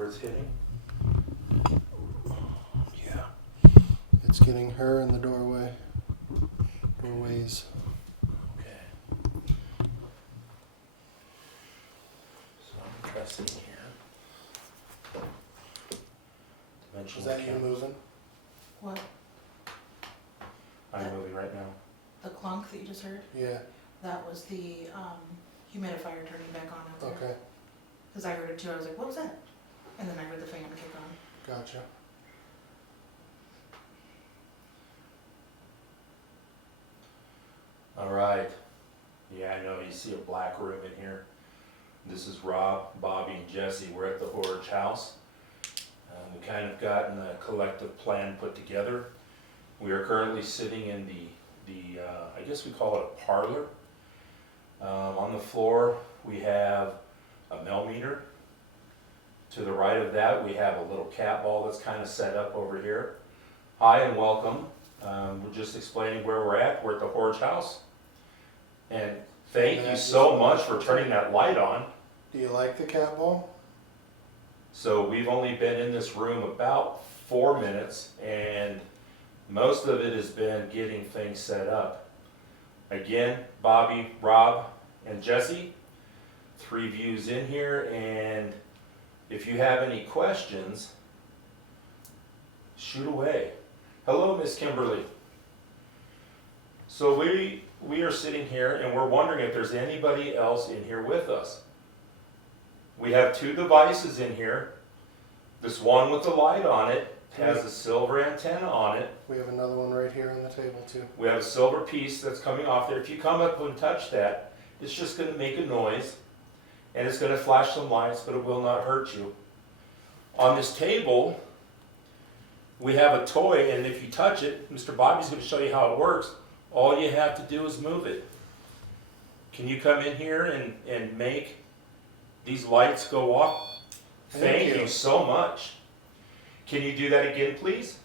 where it's hitting? Yeah. It's getting her in the doorway. Doorways. Okay. So I'm pressing here. Is that you moving? What? I'm moving right now. The clunk that you just heard? Yeah. That was the humidifier turning back on out there. Okay. Because I heard it too. I was like, what was that? And then I heard the fan kick on. Gotcha. All right. Yeah, I know you see a black room in here. This is Rob, Bobby, and Jesse. We're at the Horridge house. We kind of gotten a collective plan put together. We are currently sitting in the I guess we call it a parlor. On the floor we have a millimeter. To the right of that we have a little cat ball that's kind of set up over here. Hi and welcome. We're just explaining where we're at. We're at the Horridge house. And thank you so much for turning that light on. Do you like the cat ball? So we've only been in this room about 4 minutes, and most of it has been getting things set up. Again, Bobby, Rob, and Jesse, 3 views in here, and if you have any questions, shoot away. Hello, Miss Kimberly. So we are sitting here and we're wondering if there's anybody else in here with us. We have 2 devices in here. This one with the light on it has a silver antenna on it. We have another one right here on the table too. We have a silver piece that's coming off there. If you come up and touch that, it's just going to make a noise and it's going to flash some lights, but it will not hurt you. On this table, we have a toy, and if you touch it, Mr. Bobby's going to show you how it works. All you have to do is move it. Can you come in here and make these lights go off? Thank you so much. Can you do that again, please?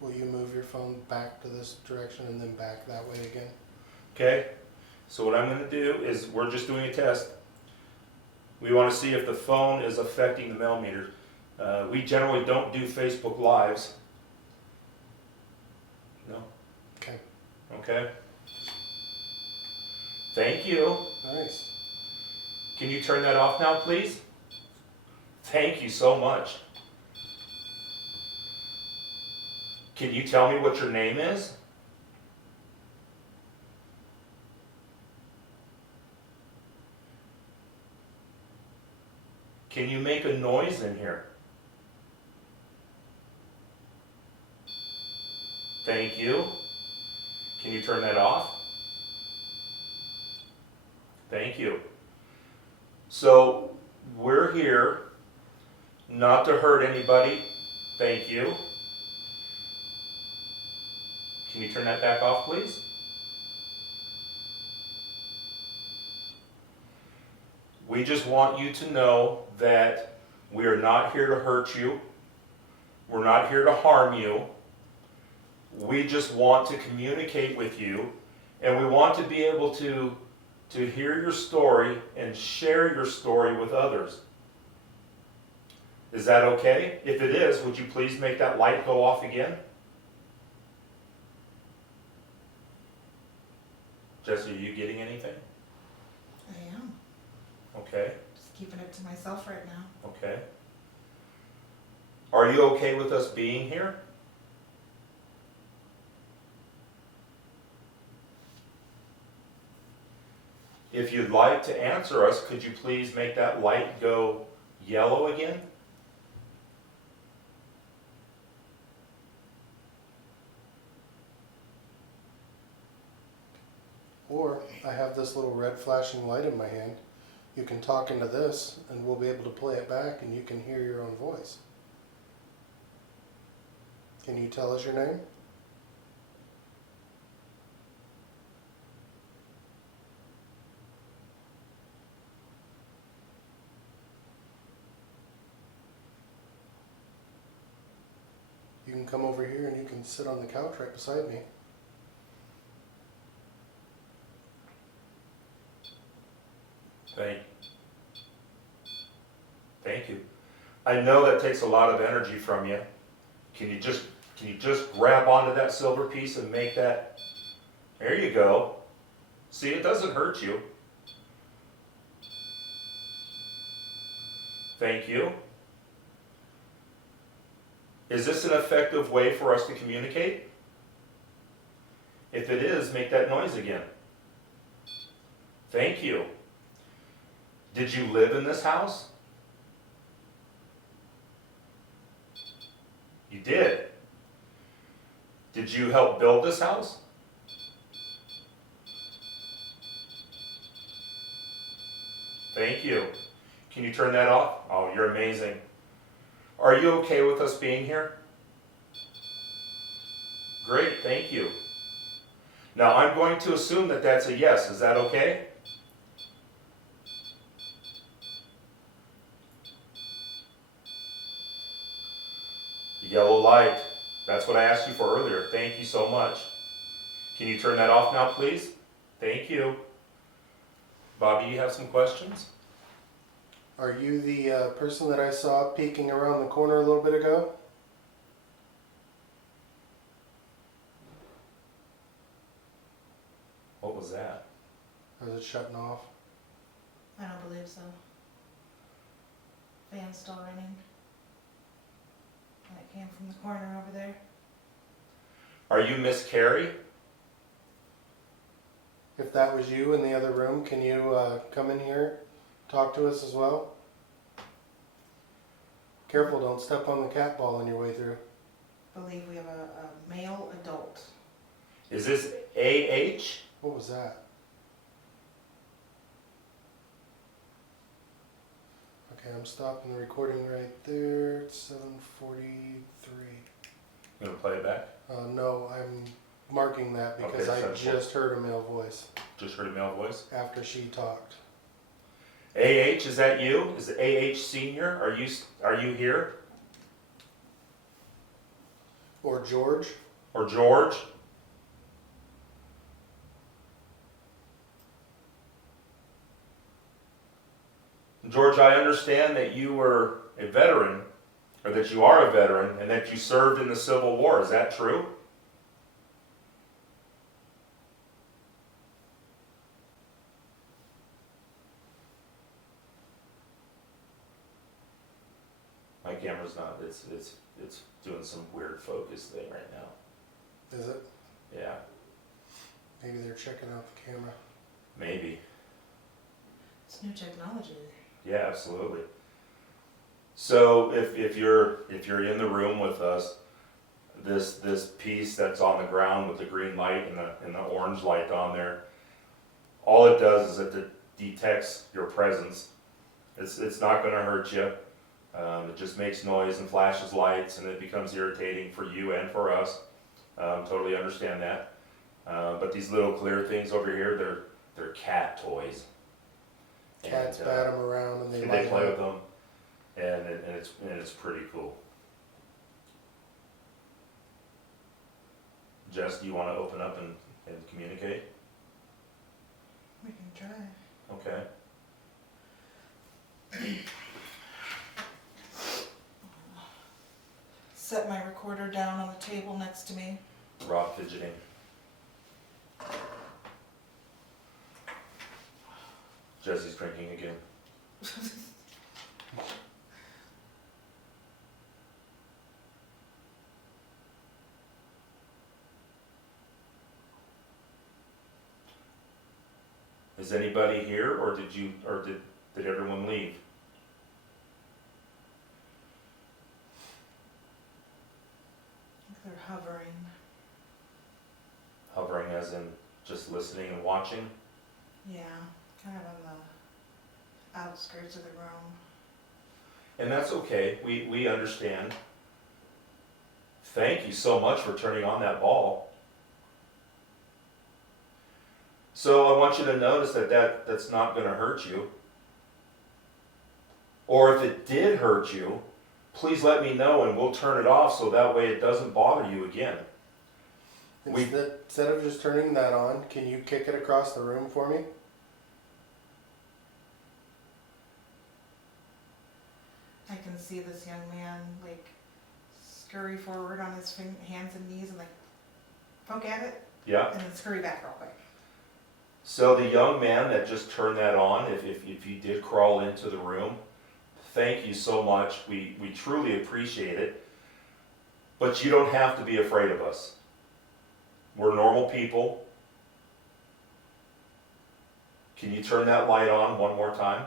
Will you move your phone back to this direction and then back that way again? Okay. So what I'm going to do is we're just doing a test. We want to see if the phone is affecting the millimeters. We generally don't do Facebook Lives. No? Okay. Okay. Thank you. Nice. Can you turn that off now, please? Thank you so much. Can you tell me what your name is? Can you make a noise in here? Thank you. Can you turn that off? Thank you. So we're here not to hurt anybody. Thank you. Can you turn that back off, please? We just want you to know that we are not here to hurt you. We're not here to harm you. We just want to communicate with you, and we want to be able to hear your story and share your story with others. Is that okay? If it is, would you please make that light go off again? Jesse, are you getting anything? I am. Okay, Just keeping it to myself right now. okay. Are you okay with us being here? If you'd like to answer us, could you please make that light go yellow again? Or I have this little red flashing light in my hand. You can talk into this and we'll be able to play it back and you can hear your own voice. Can you tell us your name? You can come over here and you can sit on the couch right beside me. Thank I know that takes a lot of energy from you. Can you just grab onto that silver piece and make that? There you go. See, it doesn't hurt you. Thank you. Is this an effective way for us to communicate? If it is, make that noise again. Thank you. Did you live in this house? You did. Did you help build this house? Thank you. Can you turn that off? Oh, you're amazing. Are you okay with us being here? Great, thank you. Now I'm going to assume that that's a yes. Is that okay? Yellow light. That's what I asked you for earlier. Thank you so much. Can you turn that off now, please? Thank you. Bobby, you have some questions? Are you the person that I saw peeking around the corner a little bit ago? What was that? Or is it shutting off? I don't believe so. Fan's still running. And it came from the corner over there. Are you Miss Carrie? If that was you in the other room, can you come in here, talk to us as well? Careful, don't step on the cat ball on your way through. Believe we have a male adult. Is this AH? What was that? Okay, I'm stopping the recording right there. It's 7:43. You gonna play it back? No, I'm marking that because Okay, I just heard a male voice Just heard a male voice. after she talked. AH, is that you? Is it AH Senior? Are you here? Or George? Or George? George, I understand that you were a veteran, or that you are a veteran, and that you served in the Civil War. Is that true? My camera's not. It's doing some weird focus thing right now. Is it? Yeah, Maybe they're checking out the camera. maybe. It's new technology. Yeah, absolutely. So if you're in the room with us, this piece that's on the ground with the green light and the orange light on there, all it does is it detects your presence. It's not going to hurt you. It just makes noise and flashes lights, and it becomes irritating for you and for us. Totally understand that. But these little clear things over here, they're cat toys. Cats And, bat them around and they they light play with up. them, and it's pretty cool. Jess, do you want to open up and communicate? We can try. Okay. Set my recorder down on the table next to me. Rob fidgeting. Jesse's drinking again. Is anybody here, or did everyone leave? I think they're hovering. Hovering as in just listening and watching? Yeah, kind of on the outskirts of the room. And that's okay, we understand. Thank you so much for turning on that ball. So I want you to notice that's not going to hurt you. Or if it did hurt you, please let me know and we'll turn it off so that way it doesn't bother you again. Instead of just turning that on, can you kick it across the room for me? I can see this young man like scurry forward on his hands and knees and like poke at it, Yeah. and then scurry back real quick. So the young man that just turned that on, if you did crawl into the room, thank you so much. We truly appreciate it. But you don't have to be afraid of us. We're normal people. Can you turn that light on one more time?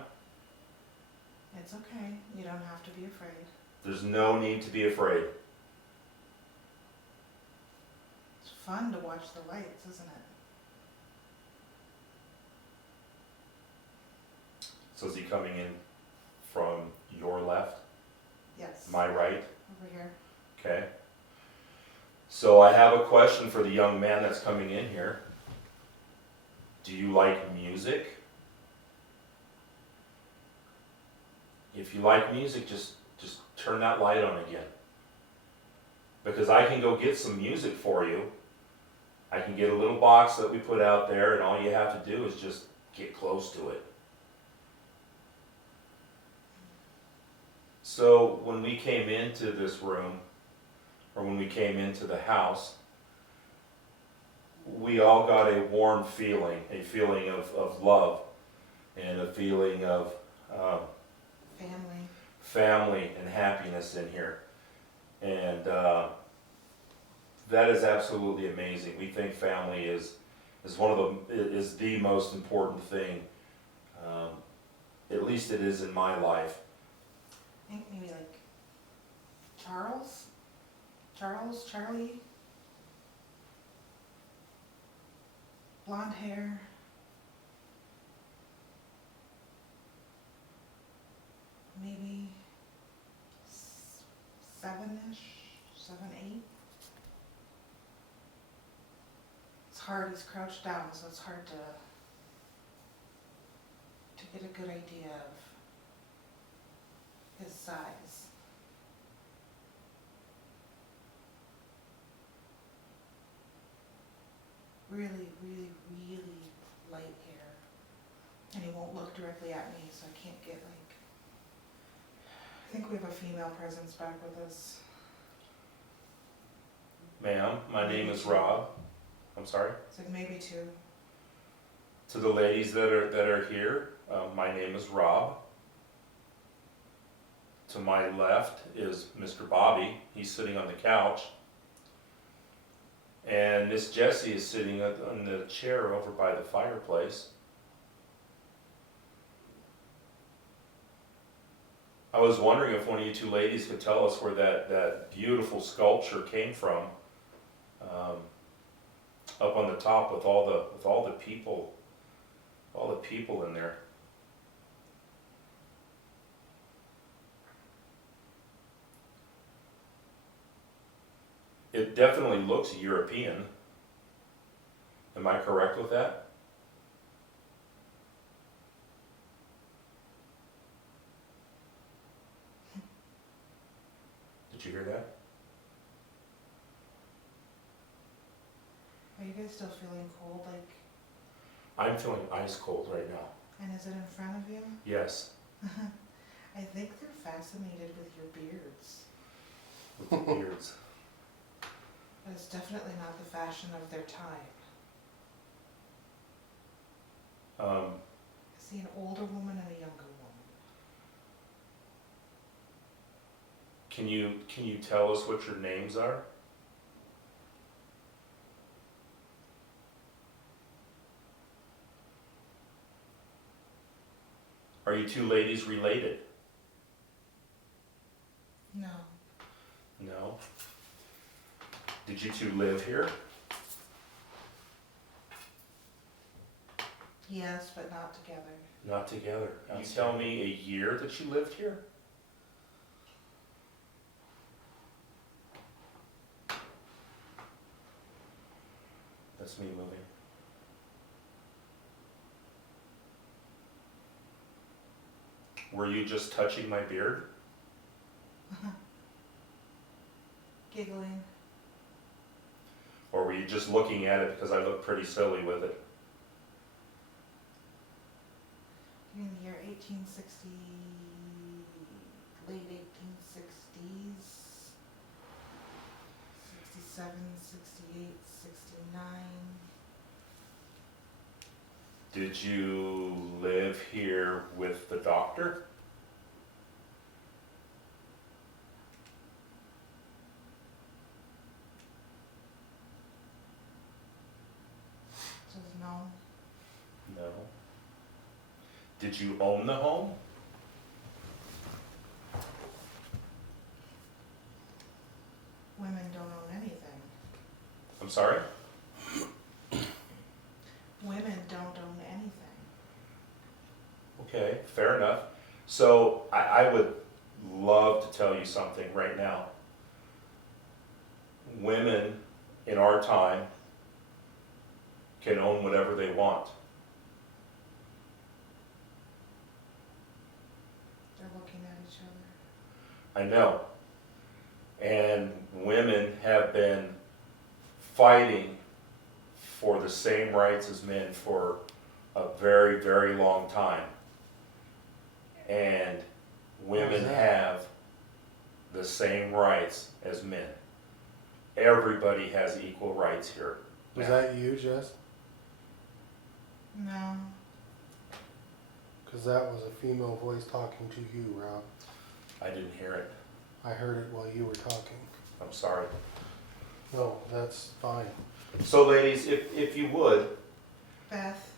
It's okay. You don't have to be afraid. There's no need to be afraid. It's fun to watch the lights, isn't it? So is he coming in from your left, Yes. my right? Over here. Okay. So I have a question for the young man that's coming in here. Do you like music? If you like music, just turn that light on again. Because I can go get some music for you. I can get a little box that we put out there, and all you have to do is just get close to it. So when we came into this room, or when we came into the house, we all got a warm feeling, a feeling of love, and a feeling of family and happiness in here. And that is absolutely amazing. We think family is the most important thing. At least it is in my life. I think maybe like Charlie. Blonde hair. Maybe 7-ish, 7, 8. It's hard, he's crouched down, so it's hard to get a good idea of his size. Really, really, really light hair. And he won't look directly at me, so I can't get like... I think we have a female presence back with us. Ma'am, my name is Rob. I'm sorry? It's like maybe 2. To the ladies that are here, my name is Rob. To my left is Mr. Bobby. He's sitting on the couch. And Miss Jessie is sitting on the chair over by the fireplace. I was wondering if one of you two ladies could tell us where that beautiful sculpture came from, up on the top with all the people in there. It definitely looks European. Am I correct with that? Did you hear that? Are you guys still feeling cold? Like, I'm feeling ice cold right now. and is it in front of you? Yes. I think they're fascinated with your beards. With the beards. But it's definitely not the fashion of their time. I see an older woman and a younger woman. Can you tell us what your names are? Are you two ladies related? No. No. Did you two live here? Yes, but not together. Not together. Can you tell me a year that you lived here? That's me moving. Were you just touching my beard? Giggling. Or were you just looking at it because I look pretty silly with it? In the year 1860, late 1860s, 67, 68, 69. Did you live here with the doctor? Says no. No. Did you own the home? Women don't own anything. I'm sorry? Women don't own anything. Okay, fair enough. So I would love to tell you something right now. Women in our time can own whatever they want. They're looking at each other. I know. And women have been fighting for the same rights as men for a very, very long time. And women have the same rights as men. Everybody has equal rights here. Was now. that you, Jess? No. Because that was a female voice talking to you, Rob. I didn't hear it. I heard it while you were talking. I'm sorry. No, that's fine. So ladies, if you would, Beth.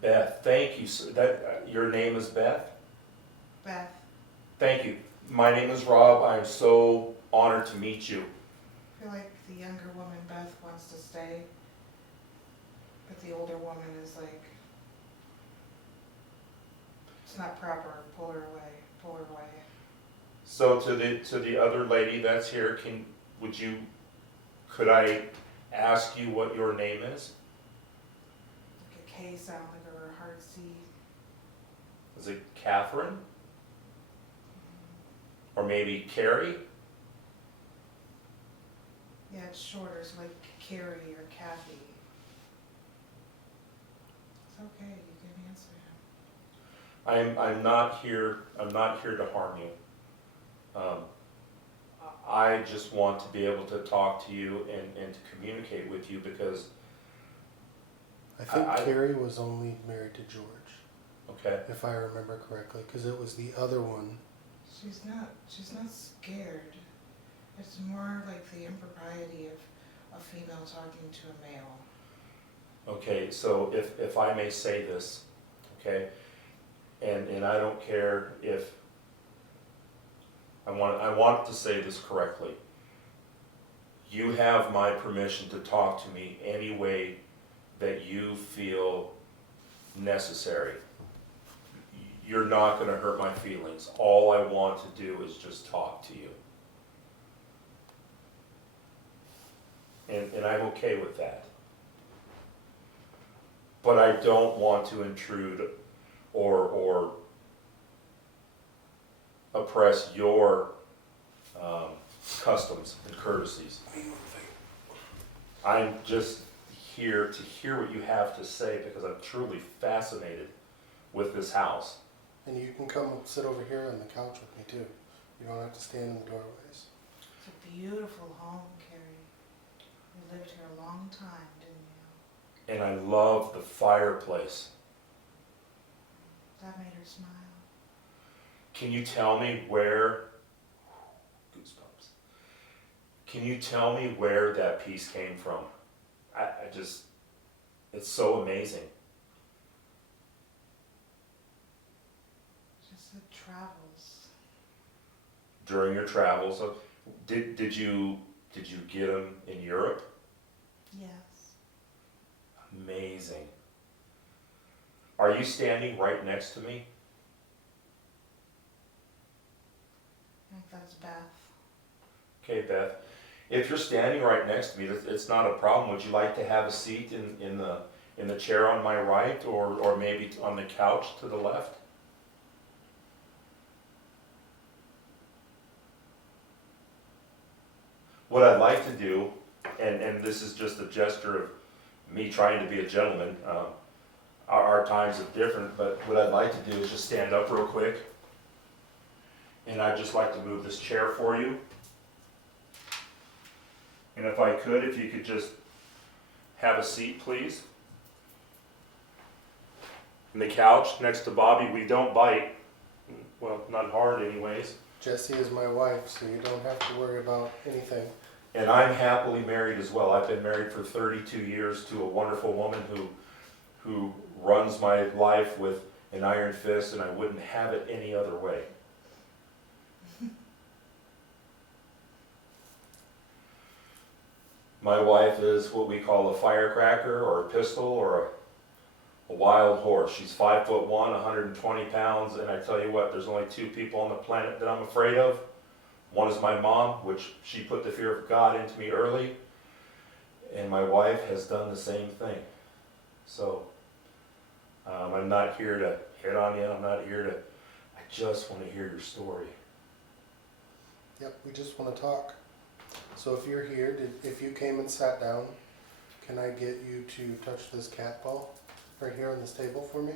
Beth, thank you. Your name is Beth? Beth. Thank you. My name is Rob. I'm so honored to meet you. I feel like the younger woman, Beth, wants to stay. But the older woman is like, it's not proper, pull her away, pull her away. So to the other lady that's here, could I ask you what your name is? Like a K sound, like a hard C. Is it Catherine? Or maybe Carrie? Yeah, it's shorter, so like Carrie or Kathy. It's okay, you can answer him. I'm not here to harm you. I just want to be able to talk to you and to communicate with you because, I think I- Carrie was only married to George, okay, if I remember correctly, because it was the other one. She's not scared. It's more like the impropriety of a female talking to a male. okay, so if I may say this, okay, and I don't care if, I want to say this correctly. You have my permission to talk to me any way that you feel necessary. You're not going to hurt my feelings. All I want to do is just talk to you. And I'm okay with that. But I don't want to intrude or oppress your customs and courtesies. I'm just here to hear what you have to say because I'm truly fascinated with this house. And you can come sit over here on the couch with me too. You don't have to stand in the doorways. It's a beautiful home, Carrie. You lived here a long time, didn't you? And I love the fireplace. That made her smile. Can you tell me where, goosebumps, can you tell me where that piece came from? I just, it's so amazing. Just the travels. During your travels, did you get them in Europe? Yes. Amazing. Are you standing right next to me? I think that's Beth. Okay, Beth. If you're standing right next to me, it's not a problem. Would you like to have a seat in the chair on my right, or maybe on the couch to the left? What I'd like to do, and this is just a gesture of me trying to be a gentleman. Our times are different, but what I'd like to do is just stand up real quick. And I'd just like to move this chair for you. And if I could, if you could just have a seat, please. And the couch next to Bobby, we don't bite. Well, not hard anyways. Jessie is my wife, so you don't have to worry about anything. And I'm happily married as well. I've been married for 32 years to a wonderful woman who runs my life with an iron fist, and I wouldn't have it any other way. My wife is what we call a firecracker or a pistol or a wild horse. She's 5'1", 120 pounds, and I tell you what, there's only two people on the planet that I'm afraid of. One is my mom, which she put the fear of God into me early, and my wife has done the same thing. So I'm not here to hit on you. I'm not here to, I just want to hear your story. Yep, we just want to talk. So if you're here, if you came and sat down, can I get you to touch this cat ball right here on this table for me?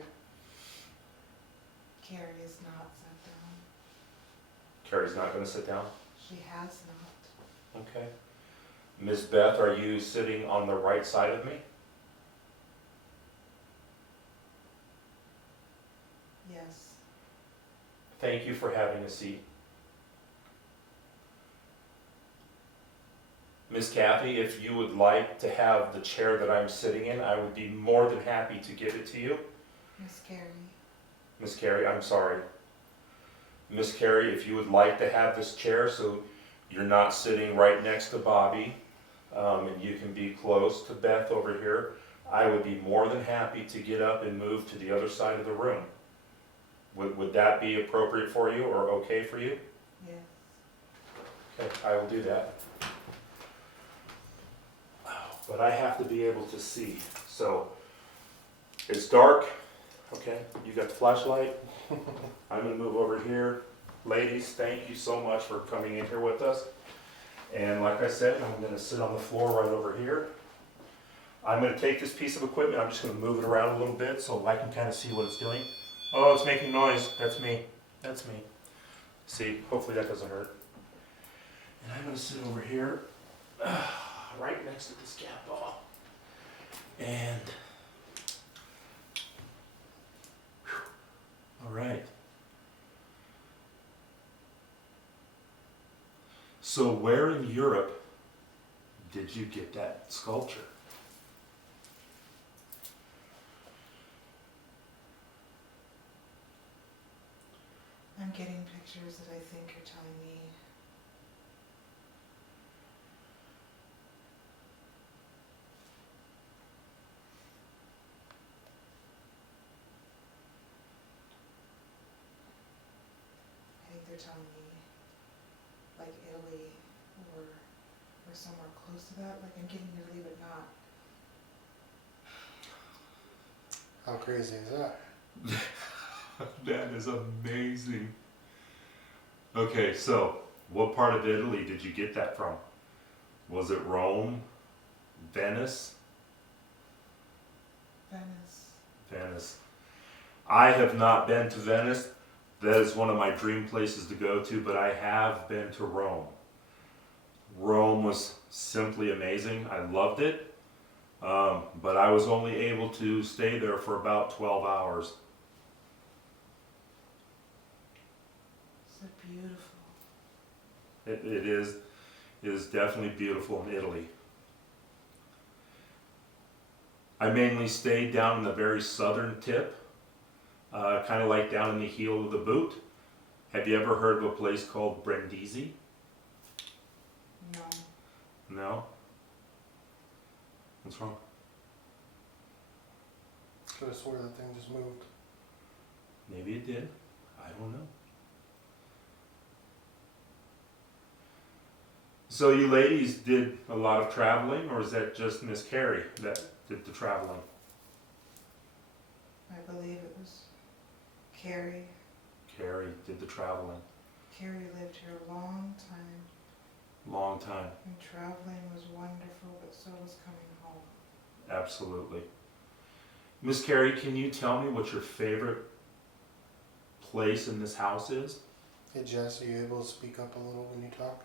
Carrie is not sat down. Carrie's not going to sit down? She has not. Okay. Miss Beth, are you sitting on the right side of me? Yes. Thank you for having a seat. Miss Kathy, if you would like to have the chair that I'm sitting in, I would be more than happy to give it to you. Miss Carrie. Miss Carrie, I'm sorry. Miss Carrie, if you would like to have this chair so you're not sitting right next to Bobby, and you can be close to Beth over here, I would be more than happy to get up and move to the other side of the room. Would that be appropriate for you or okay for you? Yes. Okay, I will do that. But I have to be able to see. So it's dark. Okay, you got the flashlight. I'm gonna move over here. Ladies, thank you so much for coming in here with us. And like I said, I'm gonna sit on the floor right over here. I'm gonna take this piece of equipment, I'm just gonna move it around a little bit so I can kind of see what it's doing. Oh, it's making noise. That's me. That's me. See, hopefully that doesn't hurt. And I'm gonna sit over here. Right next to this cat ball. And all right. So where in Europe did you get that sculpture? I'm getting pictures that I think are telling me they're telling me like Italy or somewhere close to that. Like I'm getting Italy but not. How crazy is that? That is amazing. Okay, so what part of Italy did you get that from? Was it Rome? Venice? Venice. Venice. I have not been to Venice. That is one of my dream places to go to, but I have been to Rome. Rome was simply amazing. I loved it, but I was only able to stay there for about 12 hours. So beautiful. It is definitely beautiful in Italy. I mainly stayed down in the very southern tip, kind of like down in the heel of the boot. Have you ever heard of a place called Brindisi? No. No? What's wrong? Could have swore that thing just moved. Maybe it did. I don't know. So you ladies did a lot of traveling, or is that just Miss Carrie that did the traveling? I believe it was Carrie. Carrie did the traveling. Carrie lived here a long time, Long time. and traveling was wonderful, but so was coming home. Absolutely. Miss Carrie, can you tell me what your favorite place in this house is? Hey Jess, are you able to speak up a little when you talk?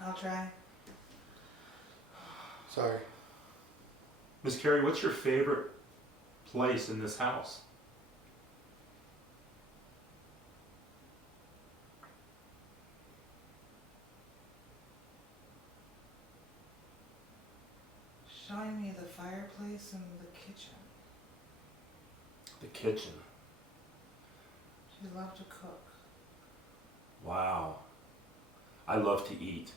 I'll try. Sorry. Miss Carrie, what's your favorite place in this house? Showing me the fireplace and the kitchen. The kitchen. She loved to cook. Wow. I love to eat.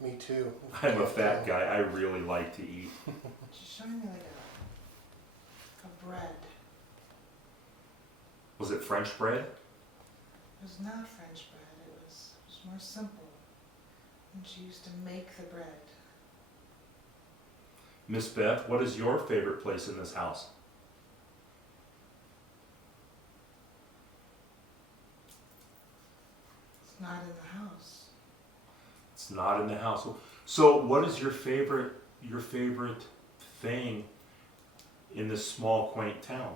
Me too. I'm a fat guy. I really like to eat. She's showing me like a bread. Was it French bread? It was not French bread. It was more simple. And she used to make the bread. Miss Beth, what is your favorite place in this house? It's not in the house. It's not in the house. So what is your favorite thing in this small, quaint town?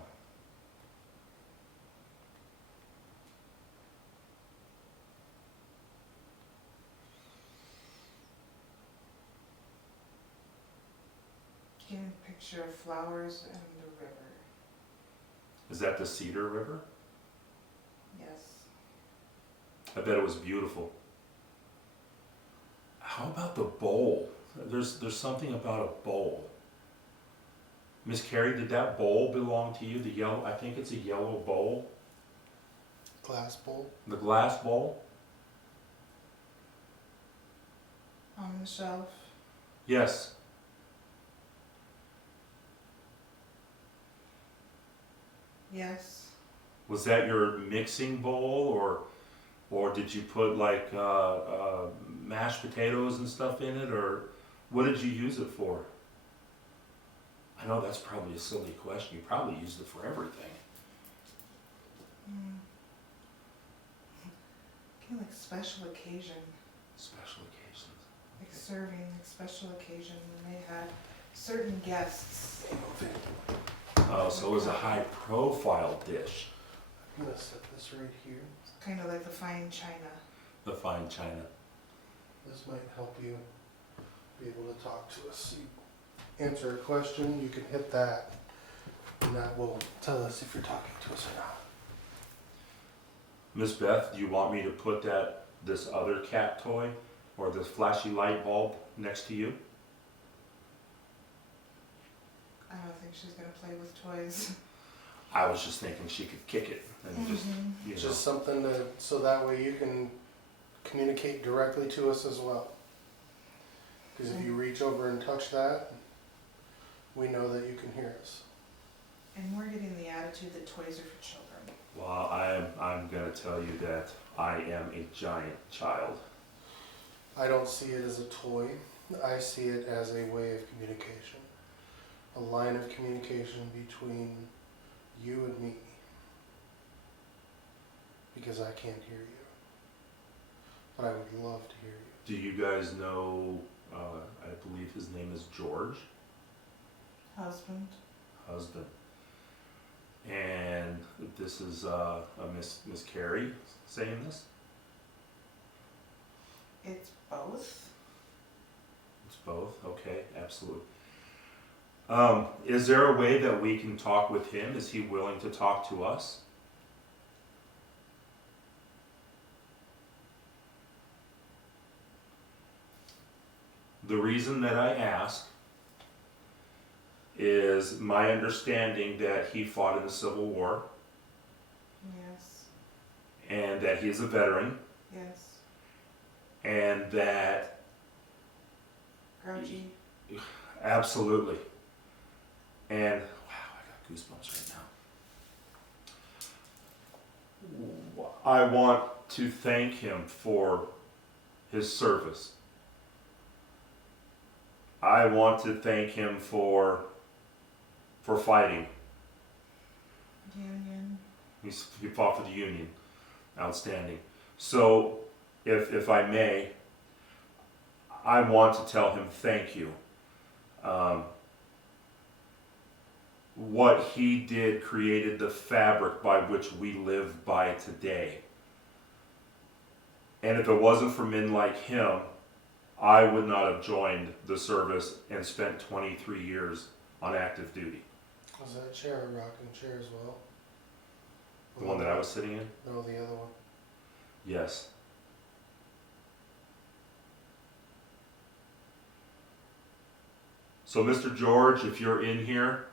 Getting a picture of flowers and the river. Is that the Cedar River? Yes. I bet it was beautiful. How about the bowl? There's something about a bowl. Miss Carrie, did that bowl belong to you? The yellow, I think it's a yellow bowl. Glass bowl? The glass bowl? On the shelf. Yes. Yes. Was that your mixing bowl, or did you put like mashed potatoes and stuff in it, or what did you use it for? I know that's probably a silly question. You probably used it for everything. Kind of like special occasion. Special occasions. Like serving, like special occasion when they had certain guests. Oh, so it was a high-profile dish. I'm gonna set this right here. Kind of like the fine china. The fine china. This might help you be able to talk to us. You answer a question, you can hit that, and that will tell us if you're talking to us or not. Miss Beth, do you want me to put this other cat toy or this flashy light bulb next to you? I don't think she's gonna play with toys. I was just thinking she could kick it and just, you know. Just something so that way you can communicate directly to us as well. Because if you reach over and touch that, we know that you can hear us. And we're getting the attitude that toys are for children. Well, I'm gonna tell you that I am a giant child. I don't see it as a toy. I see it as a way of communication. A line of communication between you and me. Because I can't hear you. But I would love to hear you. Do you guys know, I believe his name is George? Husband. Husband. And this is Miss Carrie saying this? It's both. It's both? Okay, absolutely. Is there a way that we can talk with him? Is he willing to talk to us? The reason that I ask is my understanding that he fought in the Civil War Yes. and that he is a veteran Yes. and that Grouchy. absolutely. And wow, I got goosebumps right now. I want to thank him for his service. I want to thank him for fighting. Union. He fought for the Union. Outstanding. So, if I may, I want to tell him thank you. what he did created the fabric by which we live by today. And if it wasn't for men like him, I would not have joined the service and spent 23 years on active duty. Was that chair a rocking chair as well? The one that I was sitting in? No, the other one. Yes. So Mr. George, if you're in here,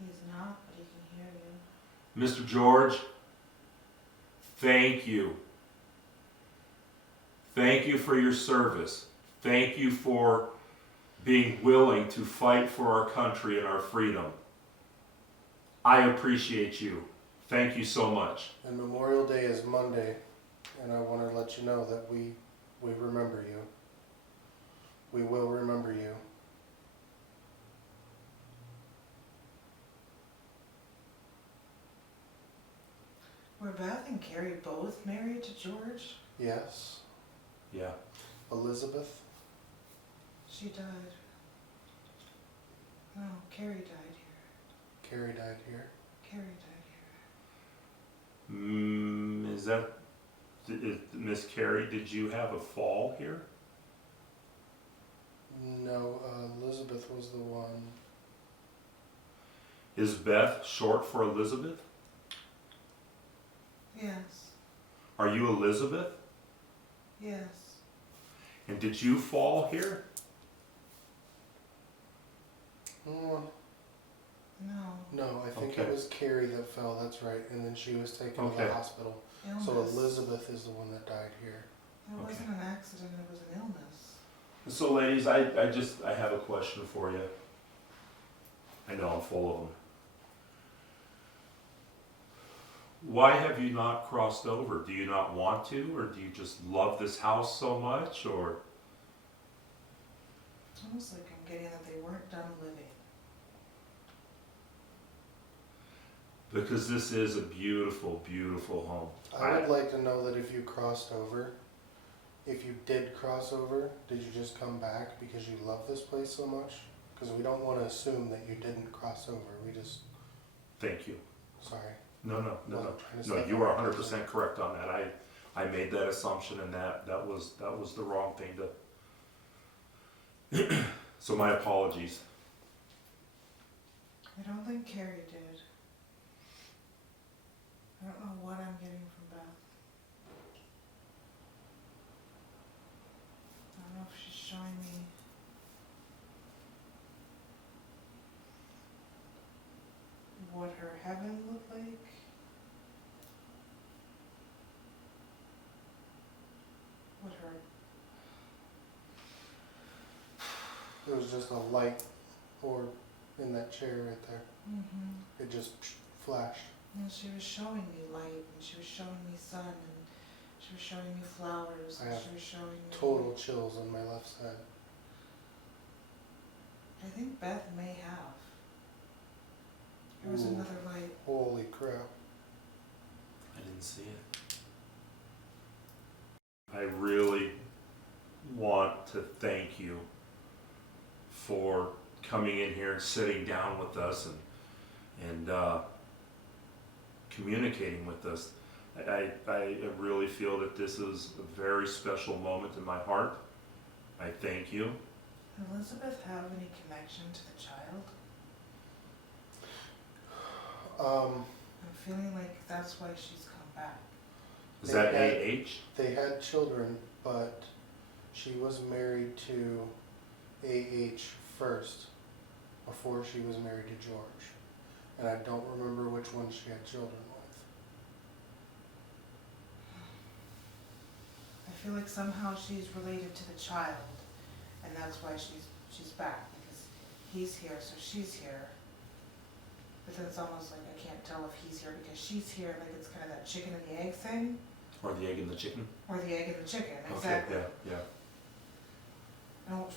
He's not, but he can hear you. Mr. George, thank you. Thank you for your service. Thank you for being willing to fight for our country and our freedom. I appreciate you. Thank you so much. And Memorial Day is Monday, and I want to let you know that we remember you. We will remember you. Were Beth and Carrie both married to George? Yes. Yeah. Elizabeth? She died. No, Carrie died here. Carrie died here. Carrie died here. Is that, Miss Carrie, did you have a fall here? No, Elizabeth was the one. Is Beth short for Elizabeth? Yes. Are you Elizabeth? Yes. And did you fall here? Mm, No. no, I think Okay. it was Carrie that fell, that's right, and then she was taken to Okay. the hospital. Illness. So Elizabeth is the one that died here. It Okay. wasn't an accident, it was an illness. So ladies, I have a question for you. I know I'm full of them. Why have you not crossed over? Do you not want to, or do you just love this house so much, or? It's almost like I'm getting that they weren't done living. Because this is a beautiful, beautiful home. I would like to know that if you crossed over, if you did cross over, did you just come back because you love this place so much? Because we don't want to assume that you didn't cross over. We just, Thank you. sorry. No. Wasn't trying to No, say you that. are 100% correct on that. I made that assumption, and that was the wrong thing to. So my apologies. I don't think Carrie did. I don't know what I'm getting from Beth. I don't know if she's showing me. What her heaven looked like. What her. It was just a light orb in that chair right there. Mm-hmm. It just flashed. And she was showing me light, and she was showing me sun, and she was showing me flowers, I and have she was showing me. Total chills on my left side. I think Beth may have. There was Ooh. another light. Holy crap. I didn't see it. I really want to thank you for coming in here, sitting down with us, and communicating with us. I really feel that this is a very special moment in my heart. I thank you. Elizabeth have any connection to the child? I'm feeling like that's why she's come back. Is They that had- AH? They had children, but she was married to AH first before she was married to George. And I don't remember which one she had children with. I feel like somehow she's related to the child, and that's why she's back, because he's here, so she's here. But then it's almost like I can't tell if he's here because she's here, like it's kind of that chicken and the egg thing, Or the egg and the chicken? or the egg and the chicken, exactly. Okay, yeah. I don't,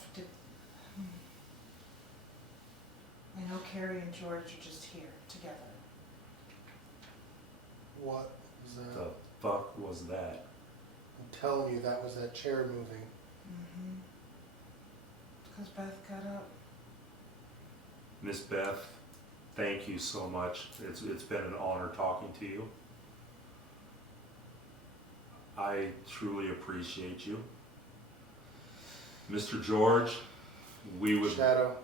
I know Carrie and George are just here, together. What was that? The fuck was that? I'm telling you, that was that chair moving. Mm-hmm. Because Beth got up. Miss Beth, thank you so much. It's been an honor talking to you. I truly appreciate you. Mr. George, we would Shadow.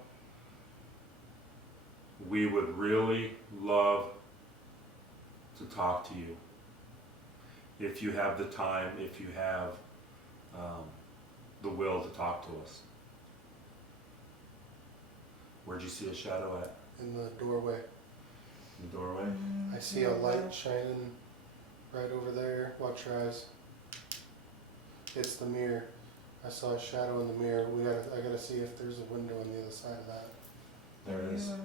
really love to talk to you. If you have the time, if you have the will to talk to us. Where'd you see a shadow at? In the doorway. In the doorway? I see a light shining right over there. Watch your eyes. It's the mirror. I saw a shadow in the mirror. I gotta see if there's a window on the other side of that. There it is. Are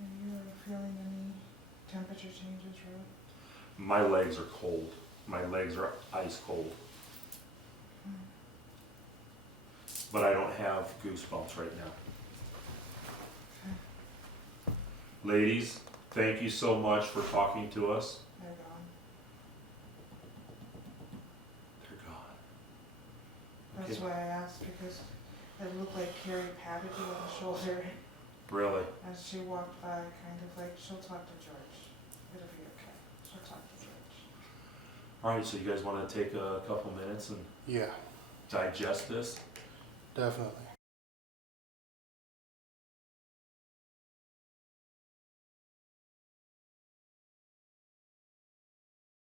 you feeling any temperature changes, Rod? My legs are cold. My legs are ice cold. But I don't have goosebumps right now. Ladies, thank you so much for talking to us. They're gone. They're gone. That's Okay. why I asked, because it looked like Carrie patted you on the shoulder Really? as she walked by, kind of like, she'll talk to George. It'll be okay. She'll talk to George. Alright, so you guys want to take a couple minutes and Yeah, digest this? definitely.